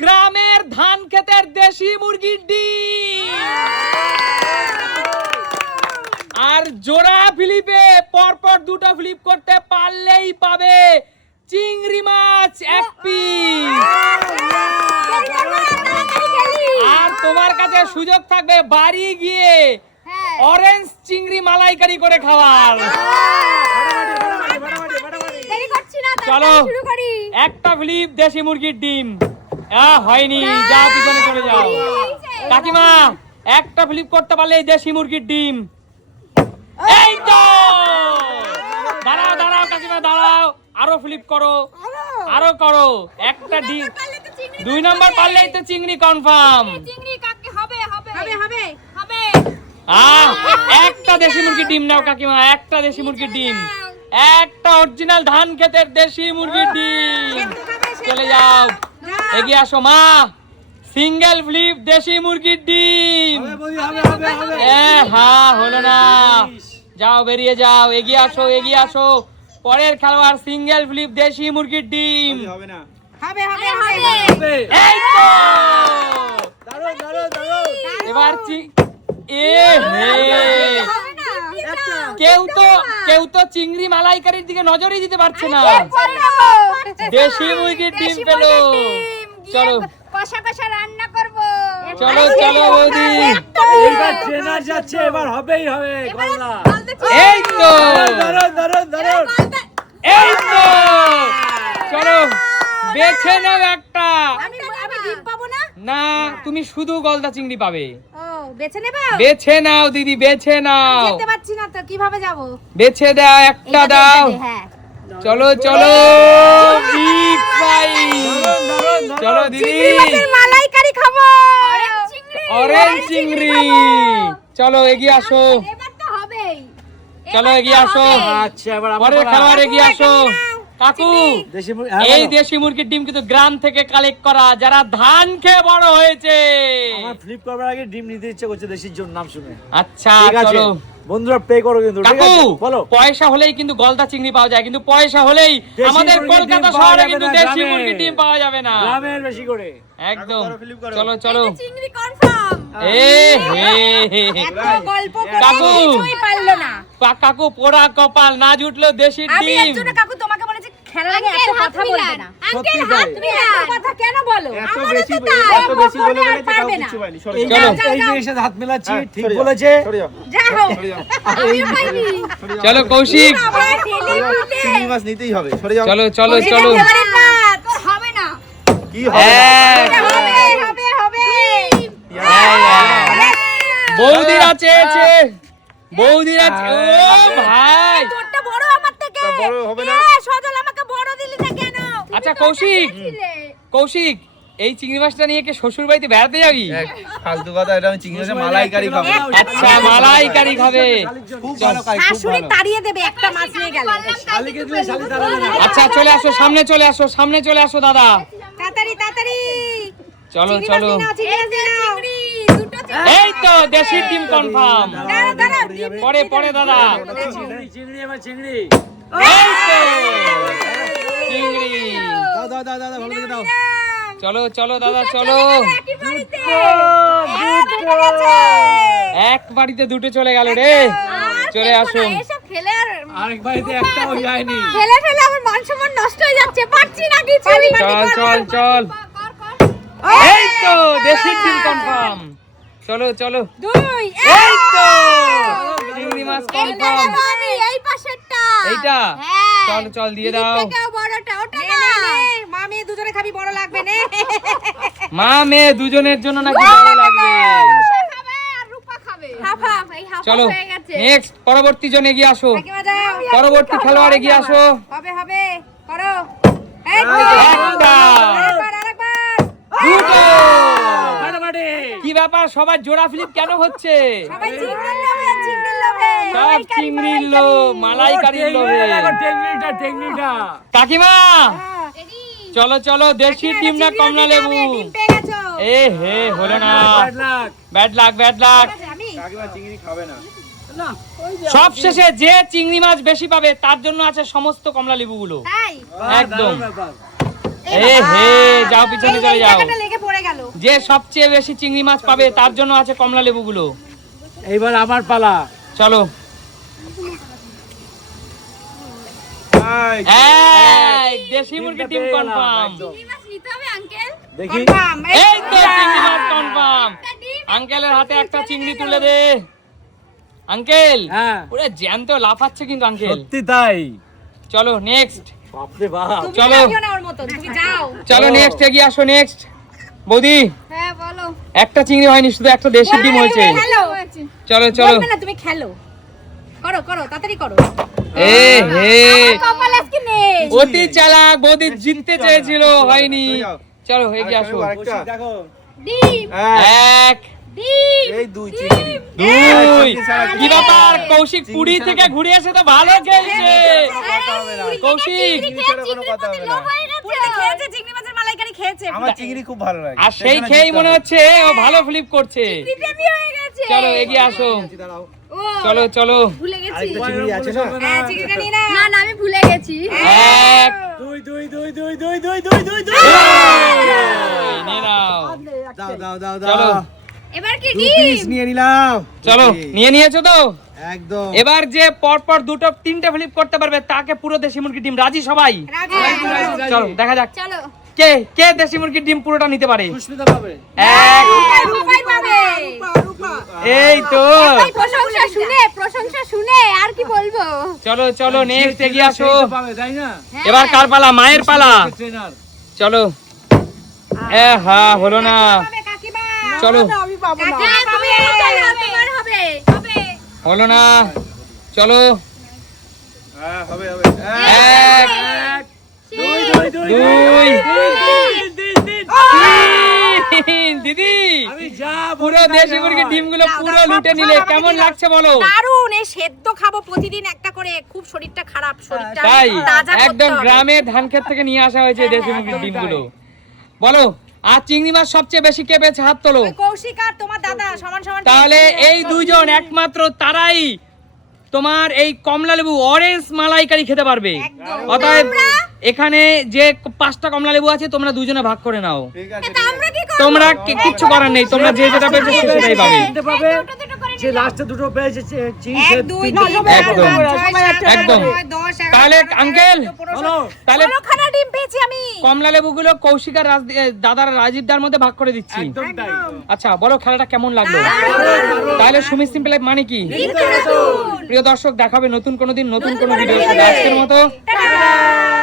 গ্রামের ধান ক্ষেতের দেশি মুরগির ডিম। আর জোড়া ফ্লিপে পরপর দুটো ফ্লিপ করতে পারলেই পাবে চিংড়ি মাছ 1 পিস। আর তোমার কাছে সুযোগ থাকবে বাড়ি গিয়ে অরেঞ্জ চিংড়ি মালাইকারি করে খাওয়ার। চলো একটা ফ্লিপ দেশি মুরগির ডিম। হয়নি, যাও পিছনে চলে যাও। কাকিমা একটা ফ্লিপ করতে পারলে দেশি মুরগির ডিম। এই তো, দাঁড়াও দাঁড়াও কাকিমা দাঁড়াও, আরো ফ্লিপ করো, আরো করো। একটা ডিম 2 নম্বর পারলেই তো চিংড়ি কনফার্ম। একটা দেশি মুরগির ডিম নাও কাকিমা, একটা দেশি মুরগির ডিম, একটা অরিজিনাল ধান ক্ষেতের দেশি মুরগির ডিম। চলে যাও, এগিয়ে আসো মা। সিঙ্গেল ফ্লিপ দেশি মুরগির ডিম। হ্যাঁ, হলো না, যাও বেরিয়ে যাও, এগিয়ে আসো, এগিয়ে আসো। পরের খেলোয়াড় সিঙ্গেল ফ্লিপ দেশি মুরগির ডিম। এই তো, এবার কেউ তো চিংড়ি মালাইকারির দিকে নজরই দিতে পারছে না। দেশি মুরগির ডিম পেলো। চলো কষা কষা রান্না করব। চলো চলো বৌদি, এবার ট্রেন যাচ্ছে, এবার হবেই হবে গলদা। এই তো, ধরো এই তো, চলো বেছে নাও একটা। আমি ডিম পাবো না? না, তুমি শুধু গলদা চিংড়ি পাবে। ও, বেছে নেব? বেছে নাও দিদি, বেছে নাও। যেতে পারছি না তো, কিভাবে যাব? বেছে দাও, একটা দাও। হ্যাঁ, চলো চলো, বিগ প্রাইজ। চলো দিদি, মালাইকারি খাবো। অরেঞ্জ চিংড়ি। চলো এগিয়ে আসো, এবার তো হবেই। চলো এগিয়ে আসো। আচ্ছা, এবার পরের খেলোয়াড় এগিয়ে আসো। কাকু, দেশি এই দেশি মুরগির ডিম কিন্তু গ্রাম থেকে কালেক্ট করা, যারা ধান খেয়ে বড় হয়েছে। আমার ফ্লিপ করার আগে ডিম নিতে ইচ্ছে করছে দেশির জন্য নাম শুনে। আচ্ছা ঠিক আছে চলো বন্ধুরা, পে করো কিন্তু। ঠিক কাকু, আছে বলো। পয়সা হলেই কিন্তু গলদা চিংড়ি পাওয়া যায়, কিন্তু পয়সা হলেই দেশি আমাদের মুরগির কলকাতা ডিম পাওয়া শহরে যাবে কিন্তু না, দেশি গ্রামে। মুরগির ডিম পাওয়া যাবে না। গ্রামের বেশি করে একদম। চলো চলো, চিংড়ি কনফার্ম। এ হে হে। এত গল্প কাকু। করে কিছুই পারলো না। কাকু পোড়া কপাল, না জুটলো দেশির আমি এর ডিম। জন্য কাকু তোমাকে বলেছি খেলার আগে এত কথা বলবে না। সত্যি তাই। তুমি এত কথা কেন বলো? এত আমারও বেশি তো তাই। এত বেশি বলে আর বলে তো পারবে কাউ না। কিছু পাইনি। এই সরে চলো। যাও, যে- এই যে এসে হাত মেলাচ্ছি, হ্যাঁ, ঠিক সরে যাও, বলেছে। সরে যাও, যাও। সরে যাও, আমিও পাইনি। সরে যাও। চলো কৌশিক, আবার সরে যাও, ঠেলে চিংড়ি মাছ নিতেই হবে। সরে যাও। চলো চলো এটা চলো। ফেভারিট মাছ। হবে না। কি হবে না? হ্যাঁ। এটা হবে, হবে, হবে। বৌদিরা চেয়েছে, বৌদিরা ও ভাই। তোরটা বড় আমার থেকে। তা বড় হবে না? সজল আমাকে বড় দিলি না কেন? আচ্ছা কৌশিক, কৌশিক, এই চিংড়ি মাছটা নিয়ে কি শ্বশুর বাড়িতে বেড়াতে যাবি? ফালতু কথা, এটা আমি চিংড়ি মাছের মালাইকারি খাবো। আচ্ছা মালাইকারি খাবে। খুব ভালো খাই, খুব শাশুড়ি ভালো। তাড়িয়ে দেবে একটা মাছ নিয়ে গেলে। শালিকে দিলে শালি তাড়াবে না। আচ্ছা চলে আসো, সামনে চলে আসো, সামনে চলে আসো দাদা। তাড়াতাড়ি তাড়াতাড়ি। চলো চলো। চিংড়ি দুটো এই তো দেশি ডিম কনফার্ম। পরে পরে দাদা। চিংড়ি, চিংড়ি, এবার চিংড়ি। এই তো চিংড়ি। দাও, ভালো করে দাও। চলো চলো দাদা চলো। এক বাড়িতে দুটো চলে গেল রে। চলে আসো। এসব খেলে আর আরেক বাড়িতে একটাও যায়নি। খেলে খেলে আমার মান সম্মান নষ্ট হয়ে যাচ্ছে, পারছি না কিছু। চল চল চল। এই তো দেশি ডিম কনফার্ম। চলো চলো। দুই এই তো চিংড়ি মাছ কনফার্ম। আমি এই পাশেরটা। এইটা? হ্যাঁ। চল চল দিয়ে দাও। থেকেও বড়টা ওটা না। মা মেয়ে দুজনে খাবি, বড় লাগবে না। মা মেয়ে দুজনের জন্য নাকি ভালো লাগবে। খাবে আর রূপা খাবে। হাফ হাফ, এই হাফ চলো হয়ে গেছে। নেক্সট, পরবর্তী জন এগিয়ে আসো। কাকিমা যাও। পরবর্তী খেলোয়াড় এগিয়ে আসো। হবে হবে, করো। এই তো। একটা। আরেকবার আরেকবার। দুটো। ফাটাফাটি। কি ব্যাপার, সবার জোড়া ফ্লিপ কেন হচ্ছে? সবাই চিংড়ির লোভে, চিংড়ির লোভে। সব চিংড়ির লোভ, মালাইকারির লোভে। টেকনিকটা, টেকনিকটা। কাকিমা রেডি? চলো চলো, দেশি ডিম না কমলা লেবু? ডিম পেয়ে গেছো। এ হে হলো না। Bad luck। Bad luck, bad luck. আমি কাকিমা চিংড়ি খাবে না। না, ওই যে সব শেষে যে চিংড়ি মাছ বেশি পাবে তার জন্য আছে সমস্ত কমলা লেবুগুলো। তাই? বাহ, একদম। দারুণ ব্যাপার। এ হে যাও পিছনে চলে যাও। জায়গাটা লেগে পড়ে গেল। যে সবচেয়ে বেশি চিংড়ি মাছ পাবে তার জন্য আছে কমলা লেবুগুলো। এইবার আমার পালা। চলো এই, এই দেশি মুরগি ডিম কনফার্ম। চিংড়ি মাছ নিতে হবে আঙ্কেল? দেখি Confirm, এই তো চিংড়ি মাছ কনফার্ম। আঙ্কেলের হাতে একটা চিংড়ি তুলে দে। আঙ্কেল হ্যাঁ পুরো জ্যান্ত লাফাচ্ছে কিন্তু আঙ্কেল। সত্যি তাই। চলো নেক্সট, বাপরে বাপ। তুমি চলো। লাফিও না ওর মতন, তুমি যাও। চলো নেক্সট এগিয়ে আসো। নেক্সট বৌদি, হ্যাঁ বলো। একটা চিংড়ি হয়নি, শুধু একটা দেশি ডিম হয়েছে। খেলো। চলো চলো। বলবে না, তুমি খেলো। করো করো, তাড়াতাড়ি করো। এ হে কপাল আজকে নেই। অতি চালাক, বৌদি জিততে চেয়েছিল হয়নি। চলে যাও। চলো এগিয়ে আসো। আরেকটা। দেখো ডিম এক ডিম এই দুই চিংড়ি। দুই। কি ব্যাপার কৌশিক পুরী থেকে ঘুরে এসে তো ভালো খেলছে। কথা হবে না। কৌশিক চিংড়ি ছাড়া কোনো কথা হবে না। পুরীতে খেয়েছে, চিংড়ি মাছের মালাইকারি খেয়েছে। আমার চিংড়ি খুব ভালো লাগে। আর সেই খেয়েই মনে হচ্ছে ও ভালো ফ্লিপ করছে। ডিমি হয়ে গেছে। চলো এগিয়ে আসো। দাঁড়াও। ও চলো চলো। ভুলে গেছি। আরেকটা চিংড়ি আছে না? হ্যাঁ, চিংড়িটা নিয়ে নাও। না না আমি ভুলে গেছি। এক দুই দুই দুই দুই দুই দুই দুই দুই দুই। এই নিয়ে নাও। দাও দাও দাও চলো দাও। এবার কি দু ডিম? পিস নিয়ে নিলাম। চলো নিয়ে নিয়েছো তো? একদম। এবার যে পরপর দুটো তিনটে ফ্লিপ করতে পারবে তাকে পুরো দেশি মুরগির ডিম। রাজি সবাই? রাজি। চলো দেখা যাক চলো। কে কে দেশি মুরগির ডিম পুরোটা নিতে পারে। সুস্মিতা পাবে। এক। রূপাই পাবে। এই তো। প্রশংসা শুনে আর কি বলবো? চলো চলো নেক্সট এগিয়ে আসো। সেই তো পাবে, তাই না? এবার কার পালা? মায়ের পালা। ট্রেনার। চলো। হ্যাঁ হলো না। পাবে কাকিমা। চলো কাকা, তুমি তোমার হবে। হলো না। চলো হ্যাঁ হবে হবে। এক দুই দুই দুই দুই তিন তিন তিন। তিন। দিদি আমি যা পুরো দেশি মুরগির ডিমগুলো পুরো লুটে নিলে কেমন লাগছে বলো? দারুণ, এই সেদ্ধ খাবো প্রতিদিন একটা করে। খুব শরীরটা খারাপ, শরীরটা তাই তাজা করতে একদম হবে। গ্রামের ধান ক্ষেত থেকে নিয়ে আসা হয়েছে দেশি মুরগির ডিমগুলো। বলো আর চিংড়ি মাছ সবচেয়ে বেশি কে পেয়েছে? হাত তোলো। ওই কৌশিক আর তোমার দাদা সমান সমান। তাহলে এই দুইজন একমাত্র তারাই তোমার এই কমলা লেবু অরেঞ্জ মালাইকারি খেতে পারবে। একদম। অতএব এখানে যে 5টা কমলা লেবু আছে তোমরা দুজনে ভাগ করে নাও। ঠিক আছে। আমরা কি করব? তোমরা কিচ্ছু করার নেই, তোমরা যে যেটা পেয়েছো সে সেটাই পাবে। তিনটে পাবে। যে লাস্টে দুটো পেয়েছে চিংড়ি এক সে দুই তিনটে তিন পাবে। একদম। একদম। তাহলে আঙ্কেল বলো। তাহলে খানা ডিম পেয়েছি আমি। কমলা লেবুগুলো কৌশিক আর দাদার রাজীবদার মধ্যে ভাগ করে দিচ্ছি। একদম তাই। আচ্ছা বলো খেলাটা কেমন লাগলো? তাহলে সুমি সিম্পল লাইফ মানে কি? প্রিয় দর্শক দেখাবে নতুন কোনো দিন নতুন কোনো ভিডিও। আজকের মতো টাটা।